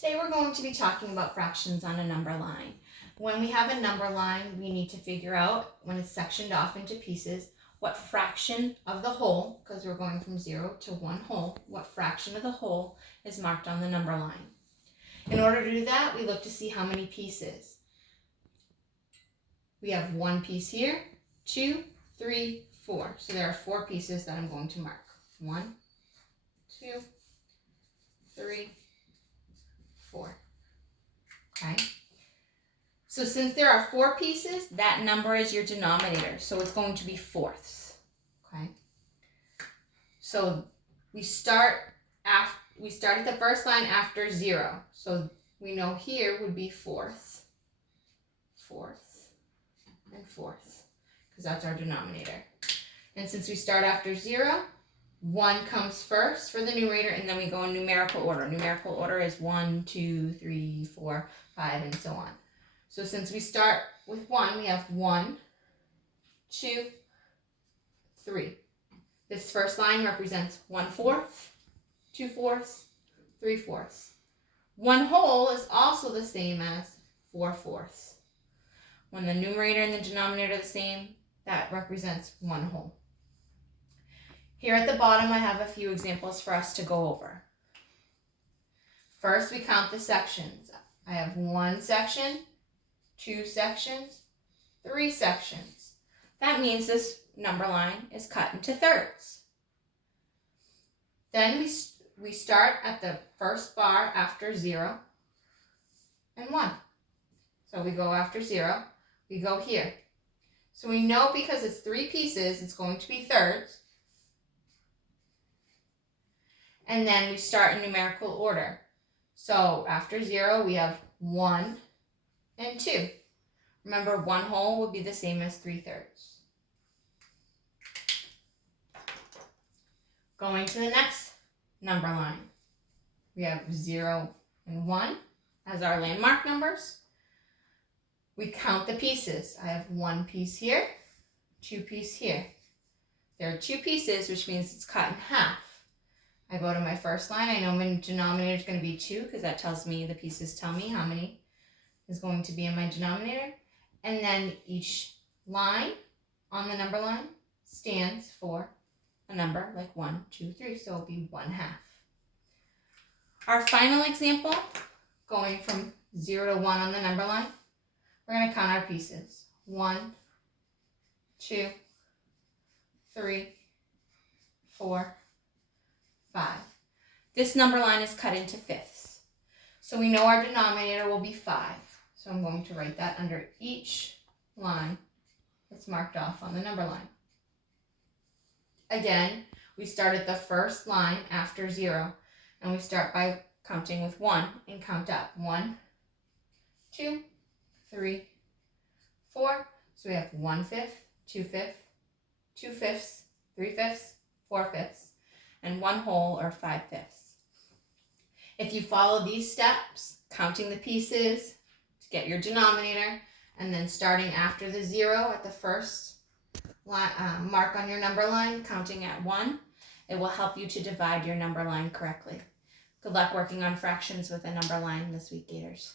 Today we're going to be talking about fractions on a number line. When we have a number line, we need to figure out, when it's sectioned off into pieces, what fraction of the whole, because we're going from 0 to 1 whole, what fraction of the whole is marked on the number line. In order to do that, we look to see how many pieces. We have 1 piece here, 2, 3, 4. So there are 4 pieces that I'm going to mark. 1, 2, 3, 4. Okay. So since there are 4 pieces, that number is your denominator. So it's going to be fourths. Okay. So we start at the first line after 0. So we know here would be fourths, fourths, and fourths, because that's our denominator. And since we start after 0, 1 comes first for the numerator, and then we go in numerical order. Numerical order is 1, 2, 3, 4, 5, and so on. So since we start with 1, we have 1, 2, 3. This first line represents 1/4, 2/4, 3/4. 1 whole is also the same as 4/4. When the numerator and the denominator are the same, that represents 1 whole. Here at the bottom, I have a few examples for us to go over. First, we count the sections. I have 1 section, 2 sections, 3 sections. That means this number line is cut into thirds. Then we start at the first bar after 0 and 1. So we go after 0, we go here. So we know because it's 3 pieces, it's going to be thirds. And then we start in numerical order. So after 0, we have 1 and 2. Remember, 1 whole would be the same as 3/3. Going to the next number line. We have 0 and 1 as our landmark numbers. We count the pieces. I have 1 piece here, 2 pieces here. There are 2 pieces, which means it's cut in half. I go to my first line. I know my denominator is going to be 2 because that tells me, the pieces tell me how many is going to be in my denominator. And then each line on the number line stands for a number like 1, 2, 3. So it'll be 1/2. Our final example, going from 0 to 1 on the number line, we're going to count our pieces. 1, 2, 3, 4, 5. This number line is cut into fifths. So we know our denominator will be 5. So I'm going to write that under each line that's marked off on the number line. Again, we start at the first line after 0, and we start by counting with 1 and count up. 1, 2, 3, 4. So we have 1/5, 2/5, 2/5, 3/5, 4/5, and 1 whole or 5/5. If you follow these steps, counting the pieces to get your denominator, and then starting after the 0 at the first mark on your number line, counting at 1, it will help you to divide your number line correctly. Good luck working on fractions with a number line this week, Gators.